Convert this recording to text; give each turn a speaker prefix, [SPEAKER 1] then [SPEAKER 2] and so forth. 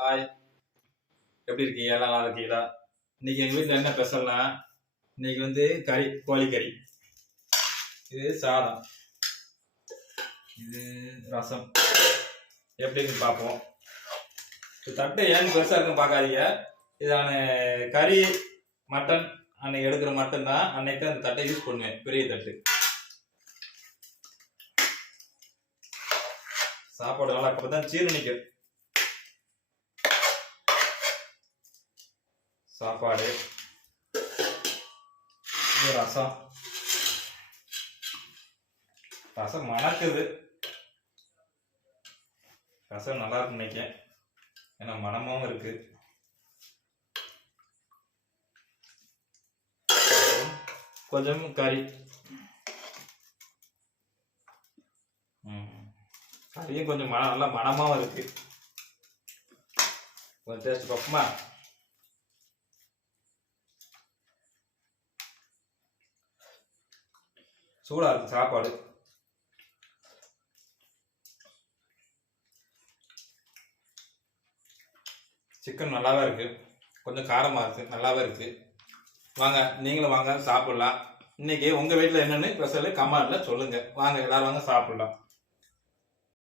[SPEAKER 1] Hi எப்படி இருக்கீங்க? எல்லாம் நல்லா இருக்கீங்களா? இன்னைக்கு எங்கள் வீட்டில் என்ன ஸ்பெஷல்னா இன்னைக்கு வந்து கறி கோழிக்கறி இது சாதம். இது ரசம். எப்படின்னு பார்ப்போம். தட்டு ஏன் பெருசாக இருக்குன்னு பார்க்காதீங்க. இதான கறி மட்டன் அன்னைக்கு எடுக்கிற மட்டன் தான் அன்னைக்கு தான் அந்த தட்டை யூஸ் பண்ணுவேன். பெரிய தட்டு. சாப்பாடு நல்லா இப்போ தான் சாப்பாடு. இது ரசம். ரசம் மணக்குது. ரசம் நல்லா நினைக்கேன் ஏன்னா மணமாவும் இருக்கு. கொஞ்சம் கறி. ம். கறியும் கொஞ்சம் மன நல்லா மணமாவும் இருக்கு. கொஞ்சம் டேஸ்ட் பார்ப்போமா? சூடா இருக்கு சாப்பாடு. சிக்கன் நல்லாவே இருக்கு. கொஞ்சம் காரமா இருக்கு நல்லாவே இருக்கு. வாங்க நீங்களும் வாங்க சாப்பிடலாம். இன்னைக்கு உங்க வீட்டில் என்னன்னு ஸ்பெஷல் கமெண்ட்ல சொல்லுங்க. வாங்க எல்லாரும் வாங்க சாப்பிடலாம்.